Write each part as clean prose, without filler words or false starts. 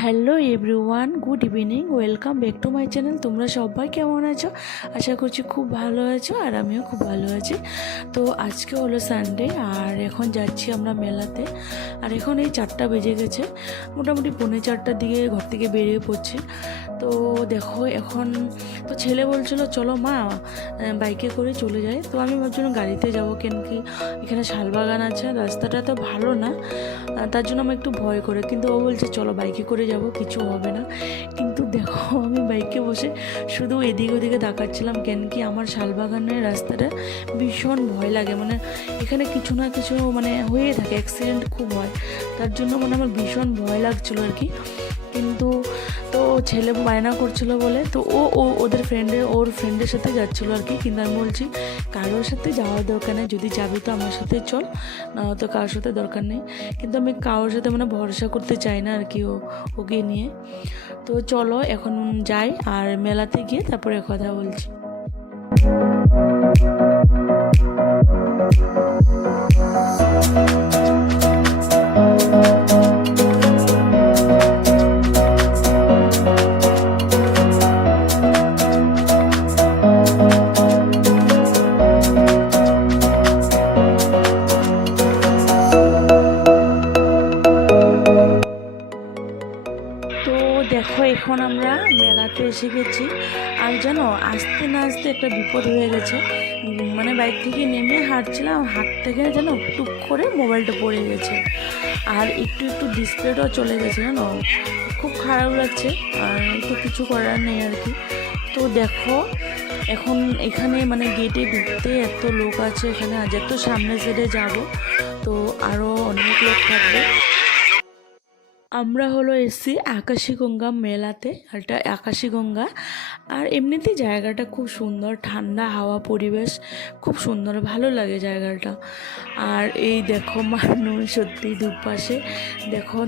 Hello everyone, good evening, welcome back to my channel. তোমরা সবাই কেমন আছো? আশা করছি খুব ভালো আছো, আর আমিও খুব ভালো আছি। তো আজকে হলো সানডে, আর এখন যাচ্ছি আমরা মেলাতে। আর এখন এই 4টা বেজে গেছে, মোটামুটি 4:45টার দিকে ঘর থেকে বেরিয়ে পড়ছি। তো দেখো এখন তো ছেলে বলছিল চলো মা বাইকে করে চলে যাই। তো আমি ভাবছিলাম গাড়িতে যাবো, কেন কি এখানে শালবাগান আছে, রাস্তাটা তো ভালো না, তার জন্য আমার একটু ভয় করে। কিন্তু ও বলছে চলো বাইকে করে যাব, কিছু হবে না। কিন্তু দেখো আমি বাইকে বসে শুধু এদিকে ওদিকে তাকাচ্ছিলাম, কেন কি আমার শালবাগানের রাস্তাটা ভীষণ ভয় লাগে। মানে এখানে কিছু না কিছু হয়ে থাকে, অ্যাক্সিডেন্ট খুব হয়, তার জন্য আমার ভীষণ ভয় লাগছিলো আর কি। কিন্তু তো ছেলে বায়না করছিল বলে তো ওর ফ্রেন্ডের সাথে যাচ্ছিলো আর কি। কিন্তু আমি বলছি কারোর সাথে যাওয়ার দরকার নেই, যদি যাবি তো আমার সাথে চল, না তো কারোর সাথে দরকার নেই। কিন্তু আমি কারোর সাথে ভরসা করতে চাই না আর কি ওকে নিয়ে। তো চলো এখন যাই, আর মেলাতে গিয়ে তারপরে কথা বলছি। তো দেখো এখন আমরা মেলাতে এসে গেছি, আর জানো আসতে না আসতে একটা বিপদ হয়ে গেছে। বাইক থেকে নেমে হাঁটছিলাম, হাত থেকে যেন টুক করে মোবাইলটা পড়ে গেছে, আর একটু একটু ডিসপ্লেটাও চলে গেছে জানো। খুব খারাপ লাগছে, আর তো কিছু করার নেই আর কি। তো দেখো এখন এখানে গেটে ঢুকতে এত লোক আছে এখানে, আজ এত সামনে সাইডে যাব তো আরও অনেক লোক থাকবে। আমরা হলো এসছি আকাশীগঙ্গা মেলাতে, এটা আকাশীগঙ্গা। আর এমনিতেই জায়গাটা খুব সুন্দর, ঠান্ডা হাওয়া, পরিবেশ খুব সুন্দর, ভালো লাগে জায়গাটা। আর এই দেখো মানুষ সত্যি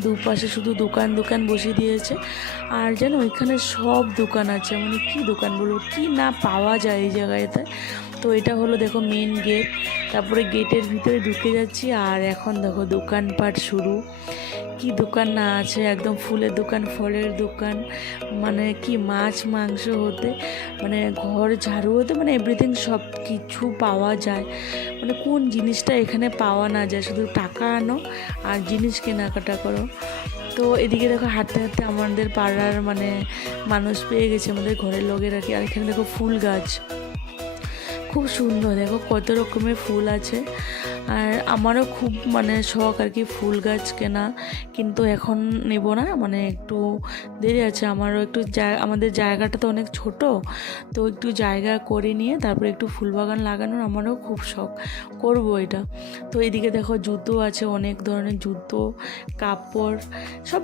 দুপাশে শুধু দোকান দোকান বসে দিয়েছে। আর যেন এখানে সব দোকান আছে, কি দোকান বলবো, কি না পাওয়া যায় এই জায়গাতে। তো এটা হলো দেখো মেন গেট, তারপরে গেটের ভিতরে ঢুকে যাচ্ছি, আর এখন দেখো দোকানপাট শুরু। কি দোকান না আছে, একদম ফুলের দোকান, ফলের দোকান, কি মাছ মাংস হতে ঘর ঝাড়ু হতে এভরিথিং সব কিছু পাওয়া যায়। কোন জিনিসটা এখানে পাওয়া না যায়, শুধু টাকা আনো আর জিনিস কেনাকাটা করো। তো এদিকে দেখো হাঁটতে হাঁটতে আমাদের পাড়ার মানুষ পেয়ে গেছে, আমাদের ঘরের লোকের আর কি। আর এখানে দেখো ফুল গাছ খুব সুন্দর, দেখো কত রকমের ফুল আছে। আর আমারও খুব শখ আর কি ফুল গাছ কেনা, কিন্তু এখন নেব না, একটু দেরি আছে। আমারও একটু আমাদের জায়গাটা তো অনেক ছোট, তো একটু জায়গা করে নিয়ে তারপরে একটু ফুল বাগান লাগানোর আমারও খুব শখ, করব এটা। তো এদিকে দেখো জুতো আছে, অনেক ধরনের জুতো, কাপড়, সব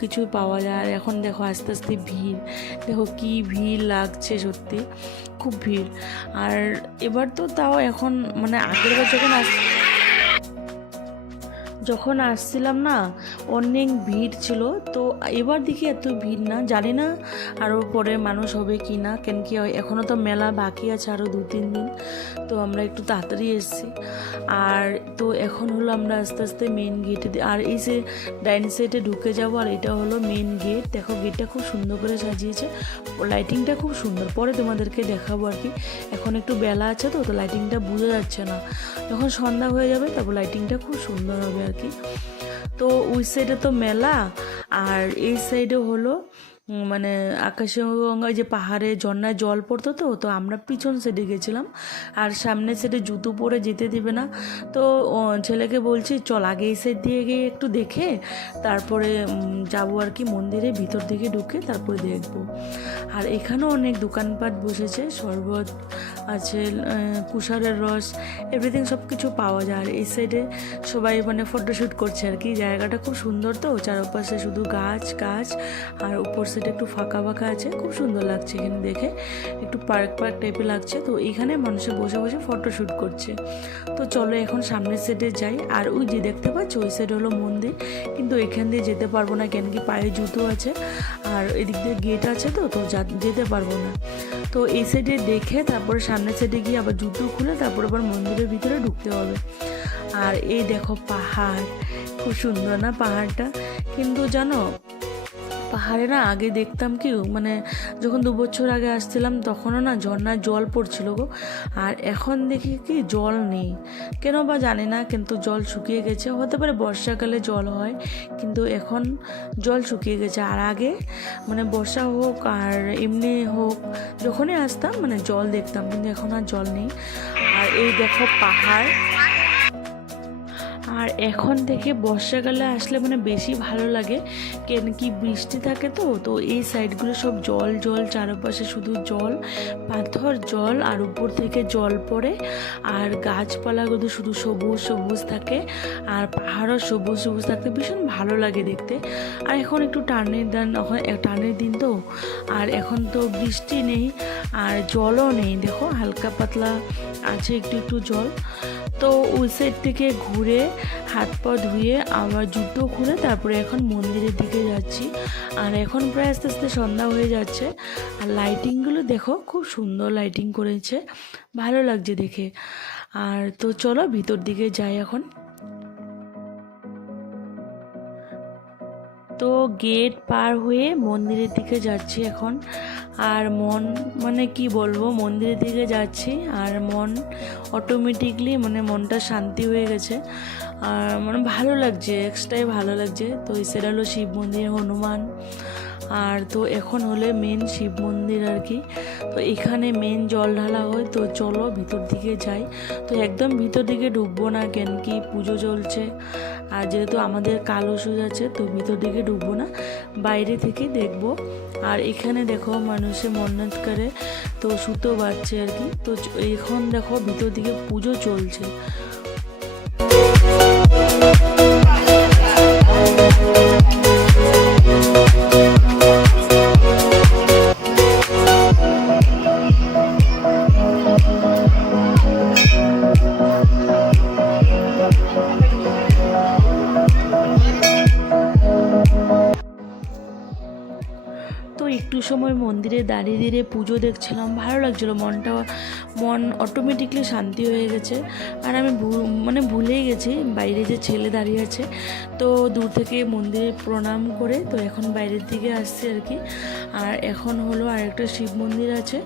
কিছু পাওয়া যায়। আর এখন দেখো আস্তে আস্তে ভিড়, দেখো কি ভিড় লাগছে, সত্যি খুব ভিড়। আর এবার তো তাও এখন আগের বার যখন আসছিলাম না অনেক ভিড় ছিল, তো এবার দেখি এত ভিড় না, জানি না আরও পরে মানুষ হবে কি না, কেন কি এখনও তো মেলা বাকি আছে আরও 2-3 দিন। তো আমরা একটু তাড়াতাড়ি এসেছি। আর তো এখন হলো আমরা আস্তে আস্তে মেন গেটে, আর এই যে ডাইন সাইডে ঢুকে যাবো, আর এটা হলো মেন গেট। দেখো গেটটা খুব সুন্দর করে সাজিয়েছে, লাইটিংটা খুব সুন্দর, পরে তোমাদেরকে দেখাবো আর কি। এখন একটু বেলা আছে, তো লাইটিংটা বোঝা যাচ্ছে না, যখন সন্ধ্যা হয়ে যাবে তারপর লাইটিংটা খুব সুন্দর হবে আর কি। তো ওই সাইডে তো মেলা, আর এই সাইডে হলো আকাশগঙ্গায় যে পাহাড়ে ঝর্ণায় জল পড়তো, তো আমরা পিছন সাইডে গেছিলাম, আর সামনের সাইডে জুতো পরে যেতে দিবে না। তো ছেলেকে বলছি চল আগে এই সাইড দিয়ে গিয়ে একটু দেখে তারপরে যাবো আর কি, মন্দিরে ভিতর দিকে ঢুকে তারপরে দেখবো। আর এখানেও অনেক দোকানপাট বসেছে, শরবত আছে, কুশারের রস, এভরিথিং সব কিছু পাওয়া যায়। আর এই সাইডে সবাই ফটোশ্যুট করছে আর কি, জায়গাটা খুব সুন্দর, তো চারপাশে শুধু গাছ গাছ, আর উপর সাইডে একটু ফাঁকা ফাঁকা আছে, খুব সুন্দর লাগছে এখানে দেখে, একটু পার্ক টাইপের লাগছে। তো এখানে মানুষে বসে বসে ফটোশ্যুট করছে। তো চলো এখন সামনের সাইডে যাই। আর ওই যে দেখতে পাচ্ছ ওই সাইড হলো মন্দির, কিন্তু এখান দিয়ে যেতে পারবো না, কেন কি পায়ে জুতো আছে, আর এদিক দিয়ে গেট আছে, তো যেতে পারবো না। তো এই সাইডে দেখে তারপরে সামনের সাইডে গিয়ে আবার জুতো খুলে তারপর আবার মন্দিরের ভিতরে ঢুকতে হবে। আর এই দেখো পাহাড়, খুব সুন্দর না পাহাড়টা, কিন্তু জানো পাহাড়ে না আগে দেখতাম কি মানে যখন 2 বছর আগে আসছিলাম তখনও না ঝর্ণায় জল পড়ছিল গো, আর এখন দেখি কি জল নেই কেন বা জানি না, কিন্তু জল শুকিয়ে গেছে। হতে পারে বর্ষাকালে জল হয়, কিন্তু এখন জল শুকিয়ে গেছে। আর আগে মানে বর্ষা হোক আর এমনি হোক যখনই আসতাম মানে জল দেখতাম, কিন্তু এখন আর জল নেই। আর এই দেখো পাহাড়। আর এখন থেকে বর্ষাকালে আসলে মানে বেশি ভালো লাগে, কেন কি বৃষ্টি থাকে তো তো এই সাইডগুলো সব জল জল, চারপাশে শুধু জল, পাথর জল, আর উপর থেকে জল পড়ে, আর গাছপালাগুলো শুধু সবুজ সবুজ থাকে, আর পাহাড়ও সবুজ সবুজ থাকতে ভীষণ ভালো লাগে দেখতে। আর এখন একটু টানের দিন তো, আর এখন তো বৃষ্টি নেই আর জলও নেই, দেখো হালকা পাতলা আছে একটু একটু জল। তো ওই সাইড থেকে ঘুরে হাত পা ধুয়ে আবার জুতো খুলে তারপরে এখন মন্দিরের দিকে যাচ্ছি। আর এখন প্রায় আস্তে আস্তে সন্ধ্যা হয়ে যাচ্ছে, আর লাইটিংগুলো দেখো খুব সুন্দর লাইটিং করেছে, ভালো লাগছে দেখে। আর তো চলো ভিতর দিকে যাই এখন। তো গেট পার হয়ে মন্দিরের দিকে যাচ্ছি এখন। আর মন মানে কি বলবো, মন্দিরের দিকে যাচ্ছি আর মন অটোমেটিকলি মানে মনটা শান্তি হয়ে গেছে, আর মানে ভালো লাগছে, এক্সট্রাই ভালো লাগছে। তো সেটা হলো শিব মন্দির, হনুমান। আর তো এখন হলে মেন শিব মন্দির আর কি, তো এখানে মেন জল ঢালা হয়। তো চলো ভিতর দিকে যাই। তো একদম ভিতর দিকে ঢুকবো না, কেন কি পুজো চলছে, আর যেহেতু আমাদের কালো সুজ আছে তো ভিতর দিকে ঢুকবো না, বাইরে থেকে দেখবো। আর এখানে দেখো মানুষে মন্নত করে তো সুতো বাঁধছে আর কি। তো এখন দেখো ভিতর দিকে পুজো চলছে। তো একটু সময় মন্দিরে দাঁড়িয়ে দাঁড়িয়ে পুজো দেখছিলাম, ভালো লাগছিলো, মন অটোমেটিকলি শান্তি হয়ে গেছে। আর আমি মানে ভুলেই গেছি বাইরে যে ছেলে দাঁড়িয়ে আছে, তো দূর থেকে মন্দিরে প্রণাম করে তো এখন বাইরের দিকে আসছি আর কি। আর এখন হলো আরেকটা শিব মন্দির আছে,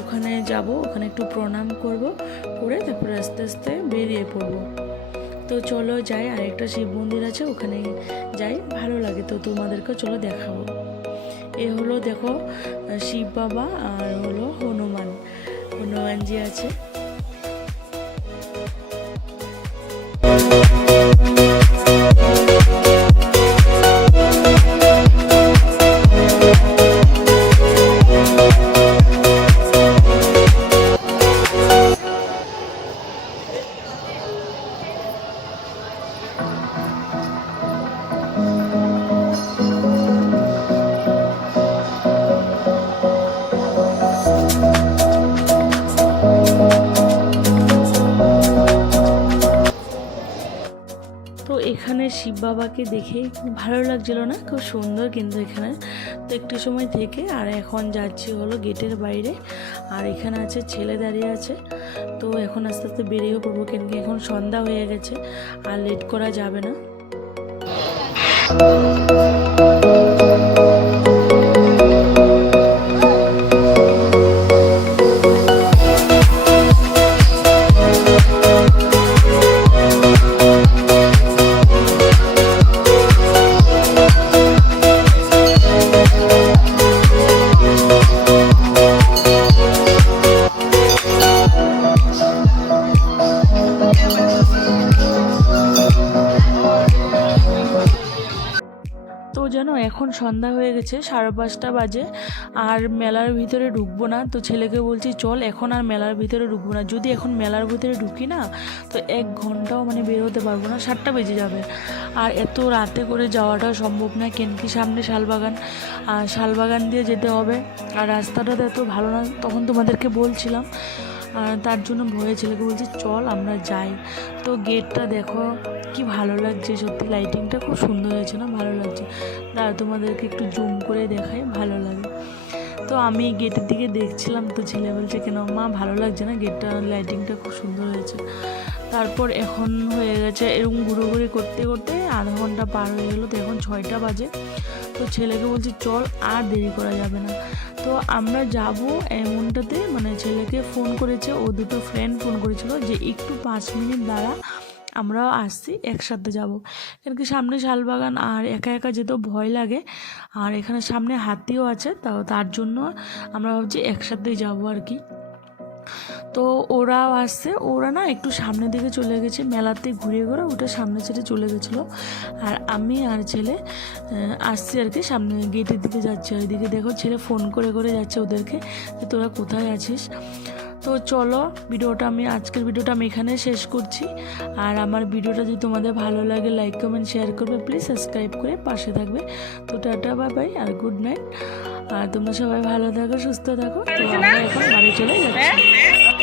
ওখানে যাব, ওখানে একটু প্রণাম করব, করে তারপরে আস্তে আস্তে বেরিয়ে পড়বো। তো চলো যাই, আরেকটা শিব মন্দির আছে ওখানে যাই, ভালো লাগে। তো তোমাদেরকে চলো দেখাবো। এ হলো দেখো শিব বাবা, আর হলো হনুমানজি আছে। তো এখানে শিব বাবাকে দেখে ভালো লাগছিল না, খুব সুন্দর কিন্তু এখানে। তো একটু সময় থেকে আর এখন যাচ্ছি হলো গেটের বাইরে, আর এখানে আছে ছেলে দাঁড়িয়ে আছে। তো এখন আস্তে আস্তে বেরিয়েও পড়বো, কেন কি এখন সন্ধ্যা হয়ে গেছে আর লেট করা যাবে না। তো যেন এখন সন্ধ্যা হয়ে গেছে, 5:30 বাজে, আর মেলার ভিতরে ঢুকবো না। তো ছেলেকে বলছি চল এখন আর মেলার ভিতরে ঢুকবো না, যদি এখন মেলার ভিতরে ঢুকি না তো 1 ঘন্টাও মানে বেরোতে পারবো না, 7টা বেজে যাবে। আর এত রাতে করে যাওয়াটাও সম্ভব না, কেন কি সামনে শালবাগান, আর শালবাগান দিয়ে যেতে হবে, আর রাস্তাটা তো এত ভালো না, তখন তোমাদেরকে বলছিলাম। তার জন্য ভয়ে ছেলেকে বলছি চল আমরা যাই। তো গেটটা দেখো কি ভালো লাগছে, সত্যি লাইটিংটা খুব সুন্দর হয়েছে না, ভালো লাগছে। আর তোমাদেরকে একটু জুম করে দেখাই, ভালো লাগে। তো আমি গেটের দিকে দেখছিলাম, তো ছেলে বলছে কেন মা ভালো লাগছে না, গেটটা লাইটিংটা খুব সুন্দর হয়েছে। তারপর এখন হয়ে গেছে এরকম ঘুরোঘুরি করতে করতে আধা ঘন্টা পার হয়ে গেলো, তো এখন 6টা বাজে। তো ছেলেকে বলছি চল, আর দেরি করা যাবে না। তো আমরা যাব এমনটাতে মানে ছেলেকে ফোন করেছে, ও দুটো ফ্রেন্ড ফোন করেছিল যে একটু 5 মিনিট দাঁড়া, আমরাও আসছি, একসাথে যাব। কেন কি সামনে শালবাগান, আর একা একা যেতেও ভয় লাগে, আর এখানে সামনে হাতিও আছে, তার জন্য আমরা ভাবছি একসাথেই যাব আর কি। তো ওরাও আসছে, ওরা না একটু সামনের দিকে চলে গেছে, মেলাতে ঘুরে ঘুরে ওটা সামনে ছেড়ে চলে গেছিলো। আর আমি আর ছেলে আসছি আর কি, সামনে গেটের দিকে যাচ্ছে। ওইদিকে দেখো ছেলে ফোন করে করে যাচ্ছে ওদেরকে যে তোরা কোথায় আছিস। তো চলো আজকের ভিডিওটা আমি এখানে শেষ করছি। আর আমার ভিডিওটা যদি তোমাদের ভালো লাগে লাইক কমেন্ট শেয়ার করবে, প্লিজ সাবস্ক্রাইব করে পাশে থাকবে। তো টাটা, বাই বাই আর গুড নাইট। আর তোমরা সবাই ভালো থাকো, সুস্থ থাকো। তো আমরা এখন বাড়ি চলে যাচ্ছি।